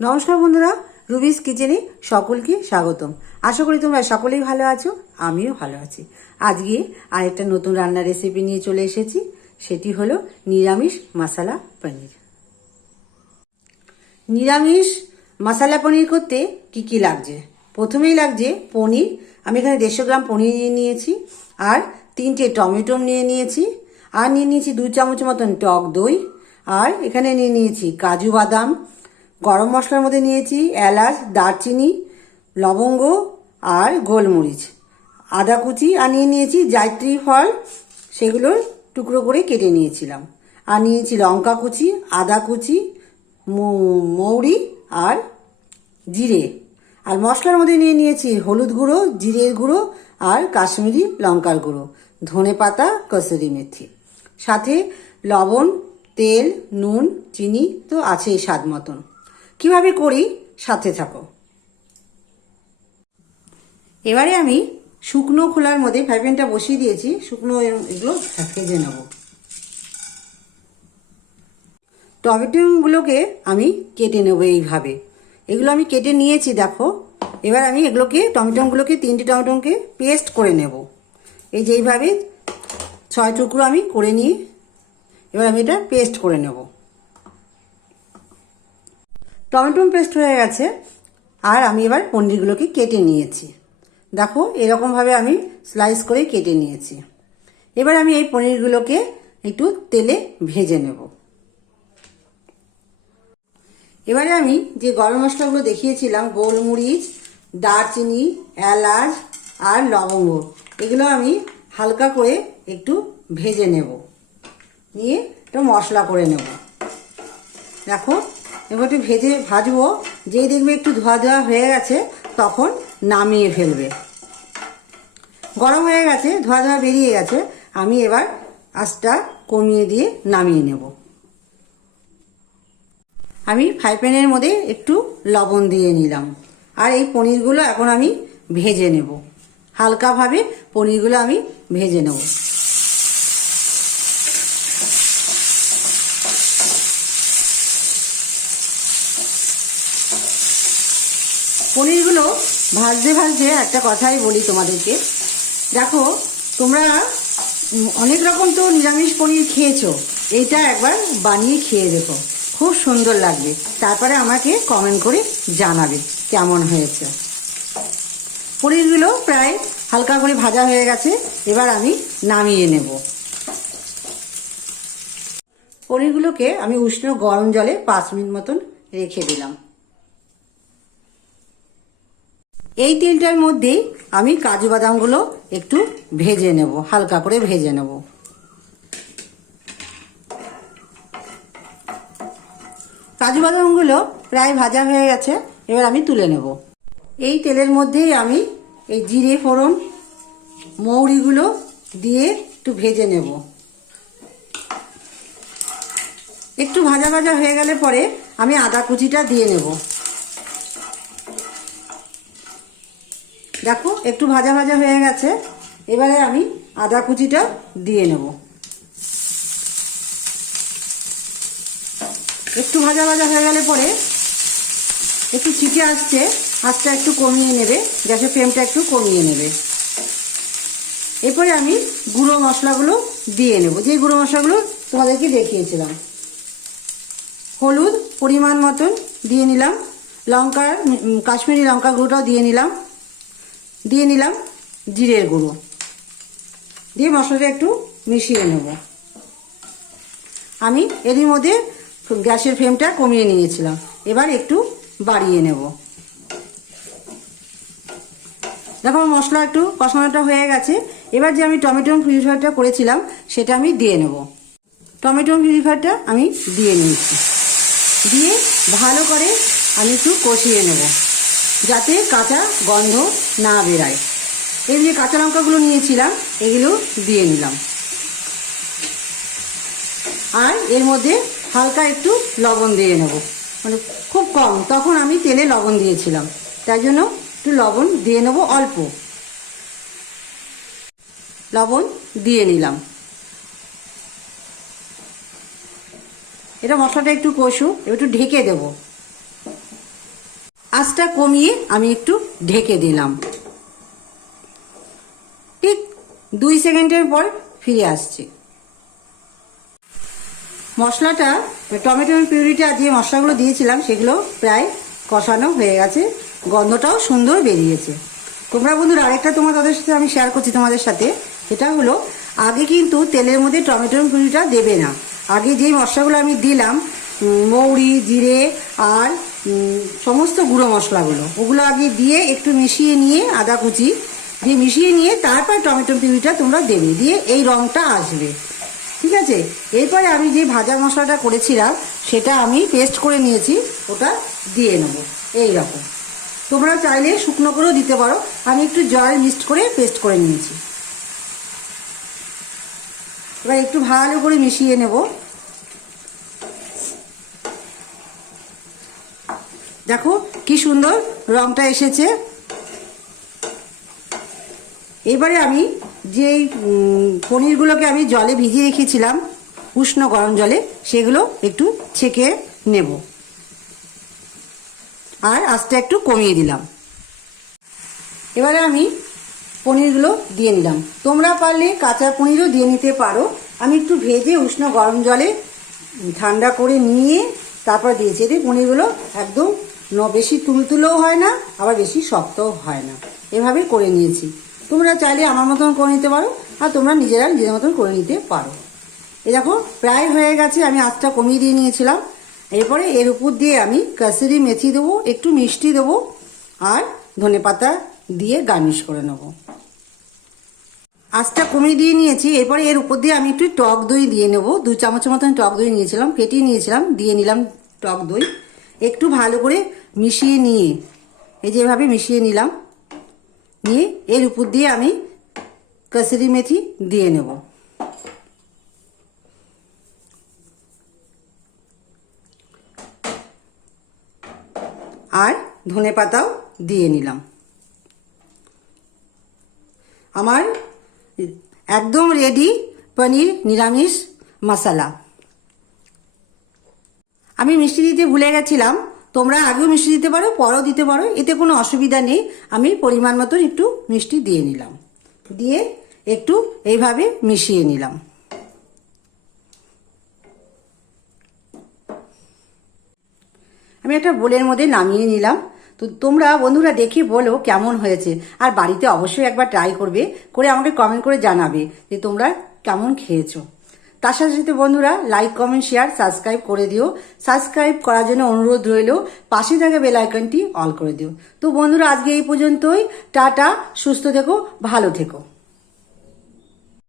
নমস্কার বন্ধুরা, রুবিস কিচেনে সকলকে স্বাগতম। আশা করি তোমরা সকলেই ভালো আছো, আমিও ভালো আছি। আজকে আরেকটা নতুন রান্নার রেসিপি নিয়ে চলে এসেছি, সেটি হলো নিরামিষ মশালা পনির। নিরামিষ মশালা পনির করতে কি কি লাগছে? প্রথমেই লাগছে পনির। আমি এখানে দেড়শো গ্রাম পনির নিয়ে নিয়েছি, আর তিনটে টমেটো নিয়ে নিয়েছি, আর নিয়ে নিয়েছি দু চামচ মতন টক দই, আর এখানে নিয়ে নিয়েছি কাজু বাদাম গরম মশলার মধ্যে নিয়েছি এলাচ, দারচিনি, লবঙ্গ আর গোলমরিচ। আদা কুচি আর নিয়ে নিয়েছি, জায়ত্রী ফল সেগুলো টুকরো করে কেটে নিয়েছিলাম। আর নিয়েছি লঙ্কা কুচি, আদা কুচি মৌরি আর জিরে। আর মশলার মধ্যে নিয়ে নিয়েছি হলুদ গুঁড়ো, জিরের গুঁড়ো আর কাশ্মীরি লঙ্কার গুঁড়ো, ধনে পাতা, কসুরি মেথি। সাথে লবণ, তেল, নুন, চিনি তো আছেই স্বাদ মতন। কীভাবে করি? সাথে থাকো। এবারে আমি শুকনো খোলার মধ্যে ফ্রাই প্যানটা বসিয়ে দিয়েছি। শুকনো এগুলো ভেজে নেব। টমেটোগুলোকে আমি কেটে নেব এইভাবে। এগুলো আমি কেটে নিয়েছি, দেখো। এবার আমি এগুলোকে, টমেটোগুলোকে, তিনটে টমেটোকে পেস্ট করে নেব। এই যে এইভাবে ছয় টুকরো আমি করে নিয়ে এবার আমি এটা পেস্ট করে নেব। টমেটো পেস্ট হয়ে গেছে, আর আমি এবার পনিরগুলোকে কেটে নিয়েছি। দেখো, এরকমভাবে আমি স্লাইস করে কেটে নিয়েছি। এবার আমি এই পনিরগুলোকে একটু তেলে ভেজে নেব। এবারে আমি যে গরম মশলাগুলো দেখিয়েছিলাম, গোলমরিচ, দারচিনি, এলাচ আর লবঙ্গ, এগুলো আমি হালকা করে একটু ভেজে নেব। নিয়ে একটু মশলা করে নেব। দেখো এবার একটু ভেজে ভাজবো। যেই দেখবে একটু ধোয়া ধোয়া হয়ে গেছে, তখন নামিয়ে ফেলবে। গরম হয়ে গেছে, ধোয়া ধোয়া বেরিয়ে গেছে, আমি এবার আঁচটা কমিয়ে দিয়ে নামিয়ে নেব। আমি ফ্রাই প্যানের মধ্যে একটু লবণ দিয়ে নিলাম। আর এই পনিরগুলো এখন আমি ভেজে নেব। হালকাভাবে পনিরগুলো আমি ভেজে নেব। পনিরগুলো ভাজতে ভাজতে একটা কথাই বলি তোমাদেরকে। দেখো, তোমরা অনেক রকম তো নিরামিষ পনির খেয়েছো, এইটা একবার বানিয়ে খেয়ে দেখো। খুব সুন্দর লাগবে। তারপরে আমাকে কমেন্ট করে জানাবে কেমন হয়েছে। পনিরগুলো প্রায় হালকা করে ভাজা হয়ে গেছে, এবার আমি নামিয়ে নেব। পনিরগুলোকে আমি উষ্ণ গরম জলে পাঁচ মিনিট মতন রেখে দিলাম। এই তেলটার মধ্যেই আমি কাজু বাদামগুলো একটু ভেজে নেব, হালকা করে ভেজে নেব। কাজু বাদামগুলো প্রায় ভাজা হয়ে গেছে, এবার আমি তুলে নেব। এই তেলের মধ্যেই আমি এই জিরে ফোড়ন, মৌরিগুলো দিয়ে একটু ভেজে নেব। একটু ভাজা ভাজা হয়ে গেলে পরে আমি আদা কুচিটা দিয়ে নেব। দেখো, একটু ভাজা ভাজা হয়ে গেছে। এবারে আমি আদা কুচিটা দিয়ে নেব। একটু ভাজা ভাজা হয়ে গেলে পরে একটু ছিটে আসছে, আঁচটা একটু কমিয়ে নেবে, গ্যাসের ফ্লেমটা একটু কমিয়ে নেবে। এরপরে আমি গুঁড়ো মশলাগুলো দিয়ে নেব। যে গুঁড়ো মশলাগুলো তোমাদেরকে দেখিয়েছিলাম। হলুদ পরিমাণ মতন দিয়ে নিলাম, লঙ্কার কাশ্মীরি লঙ্কা গুঁড়োটাও দিয়ে নিলাম। দিয়ে নিলাম জিরের গুঁড়ো। দিয়ে মশলাটা একটু মিশিয়ে নেব। আমি এরই মধ্যে গ্যাসের ফ্লেমটা কমিয়ে নিয়েছিলাম। এবার একটু বাড়িয়ে নেব। দেখো মশলা একটু কষানোটা হয়ে গেছে। এবার যে আমি টমেটো ফ্রিফারটা করেছিলাম, সেটা আমি দিয়ে নেব। টমেটো ফ্রিফারটা আমি দিয়ে নিয়েছি। দিয়ে ভালো করে আমি একটু কষিয়ে নেব। যাতে কাঁচা গন্ধ না বেরায়। এই যে কাঁচা লঙ্কাগুলো নিয়েছিলাম, এগুলো দিয়ে নিলাম। আর এর মধ্যে হালকা একটু লবণ দিয়ে নেব। মানে খুব কম, তখন আমি তেলে লবণ দিয়েছিলাম। তাই জন্য একটু লবণ দিয়ে নেব অল্প। লবণ দিয়ে নিলাম। এটা মশলাটা একটু কষু একটু ঢেকে দেবো। আঁচটা কমিয়ে আমি একটু ঢেকে দিলাম। ঠিক দুই সেকেন্ডের পর ফিরে আসছি। মশলাটা, টমেটো পিউরিটা যে মশলাগুলো দিয়েছিলাম, সেগুলো প্রায় কষানো হয়ে গেছে। গন্ধটাও সুন্দর বেরিয়েছে। তোমরা বন্ধুরা, আরেকটা তোমার তাদের সাথে আমি শেয়ার করছি তোমাদের সাথে। সেটা হলো, আগে কিন্তু তেলের মধ্যে টমেটো পিউরিটা দেবে না। আগে যেই মশলাগুলো আমি দিলাম মৌরি, জিরে আর সমস্ত গুঁড়ো মশলাগুলো। ওগুলো আগে দিয়ে একটু মিশিয়ে নিয়ে আদা কুচি দিয়ে মিশিয়ে নিয়ে তারপর টমেটো পিউরিটা তোমরা দেবে। দিয়ে এই রঙটা আসবে। ঠিক আছে? এরপরে আমি যে ভাজা মশলাটা করেছিলাম, সেটা আমি পেস্ট করে নিয়েছি। ওটা দিয়ে নেব। এই রকম। তোমরা চাইলে শুকনো করেও দিতে পারো। আমি একটু জল মিক্সড করে পেস্ট করে নিয়েছি। এবার একটু ভালো করে মিশিয়ে নেব। দেখো, কি সুন্দর রংটা এসেছে। এবারে আমি যেই পনিরগুলোকে আমি জলে ভিজিয়ে রেখেছিলাম, উষ্ণ গরম জলে, সেগুলো একটু ছেঁকে নেব। আর আস্তে একটু কমিয়ে দিলাম। এবারে আমি পনিরগুলো দিয়ে নিলাম। তোমরা পারলে কাঁচা পনিরও দিয়ে নিতে পারো। আমি একটু ভেজে উষ্ণ গরম জলে ঠান্ডা করে নিয়ে তারপর দিয়েছি। এতে পনিরগুলো একদম ন বেশি তুলতুলেও হয় না, আবার বেশি শক্তও হয় না। এভাবে করে নিয়েছি। তোমরা চাইলে আমার মতন করে নিতে পারো, আর তোমরা নিজেরা নিজের মতন করে নিতে পারো। এই দেখো, প্রায় হয়ে গেছে, আমি আঁচটা কমিয়ে দিয়ে নিয়েছিলাম। এরপরে এর উপর দিয়ে আমি কাসুরি মেথি দেবো, একটু মিষ্টি দেবো, আর ধনে পাতা দিয়ে গার্নিশ করে নেব। আঁচটা কমিয়ে দিয়ে নিয়েছি, এরপরে এর উপর দিয়ে আমি একটু টক দই দিয়ে নেব। দু চামচের মতন টক দই নিয়েছিলাম, ফেটিয়ে নিয়েছিলাম, দিয়ে নিলাম টক দই। একটু ভালো করে মিশিয়ে নিয়ে, এই যেভাবে মিশিয়ে নিলাম, নিয়ে এর উপর দিয়ে আমি কাসুরি মেথি দিয়ে নেব। আর ধনে পাতাও দিয়ে নিলাম। আমার একদম রেডি পনির নিরামিষ মশলা। আমি মিষ্টি দিতে ভুলে গেছিলাম। তোমরা আগেও মিষ্টি দিতে পারো, পরেও দিতে পারো। এতে কোনো অসুবিধা নেই। আমি পরিমাণ মতন একটু মিষ্টি দিয়ে নিলাম। দিয়ে একটু এইভাবে মিশিয়ে নিলাম। আমি একটা বোলের মধ্যে নামিয়ে নিলাম। তো তোমরা বন্ধুরা দেখে বলো কেমন হয়েছে। আর বাড়িতে অবশ্যই একবার ট্রাই করবে। করে আমাকে কমেন্ট করে জানাবে যে তোমরা কেমন খেয়েছো। তার সাথে সাথে বন্ধুরা লাইক কমেন্ট শেয়ার সাবস্ক্রাইব করে দিও। সাবস্ক্রাইব করার জন্য অনুরোধ রইল, পাশে থাকা বেল আইকনটি অল করে দিও। তো বন্ধুরা, আজকে এই পর্যন্তই। টাটা, সুস্থ থেকো, ভালো থেকো।